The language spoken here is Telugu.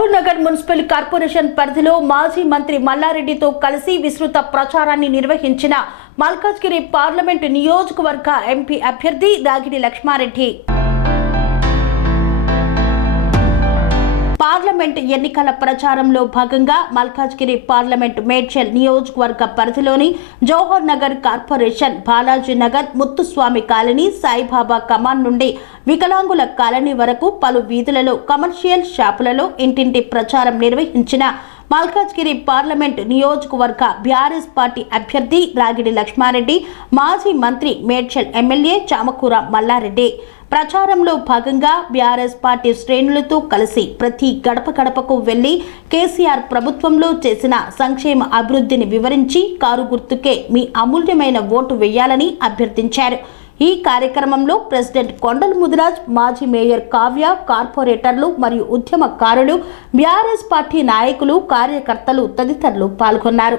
మహబూబ్ నగర్ మున్సిపల్ కార్పొరేషన్ పరిధిలో మాజీ మంత్రి మల్లారెడ్డితో కలిసి విస్తృత ప్రచారాన్ని నిర్వహించిన మల్కాజ్గిరి పార్లమెంటు నియోజకవర్గ ఎంపీ అభ్యర్థి దాగిడి లక్ష్మారెడ్డి. పార్లమెంట్ ఎన్నికల ప్రచారంలో భాగంగా మల్కాజ్గిరి పార్లమెంట్ మేడ్చల్ నియోజకవర్గ పరిధిలోని జవహర్ నగర్ కార్పొరేషన్ బాలాజీ నగర్ ముత్తుస్వామి కాలనీ సాయిబాబా కమాన్ నుండి వికలాంగుల కాలనీ వరకు పలు వీధులలో కమర్షియల్ షాపులలో ఇంటింటి ప్రచారం నిర్వహించిన మల్కాజ్గిరి పార్లమెంట్ నియోజకవర్గ బీఆర్ఎస్ పార్టీ అభ్యర్థి రాగిడి లక్ష్మారెడ్డి మాజీ మంత్రి మేడ్చల్ ఎమ్మెల్యే చామకూర మల్లారెడ్డి. ప్రచారంలో భాగంగా బీఆర్ఎస్ పార్టీ శ్రేణులతో కలిసి ప్రతి గడప గడపకు వెళ్ళి కేసీఆర్ ప్రభుత్వంలో చేసిన సంక్షేమ అభివృద్ధిని వివరించి కారు గుర్తుకే మీ అమూల్యమైన ఓటు వేయాలని అభ్యర్థించారు. ఈ కార్యక్రమంలో ప్రెసిడెంట్ కొండల ముదిరాజ్ మాజీ మేయర్ కావ్య కార్పొరేటర్లు మరియు ఉద్యమకారులు బీఆర్ఎస్ పార్టీ నాయకులు కార్యకర్తలు తదితరులు పాల్గొన్నారు.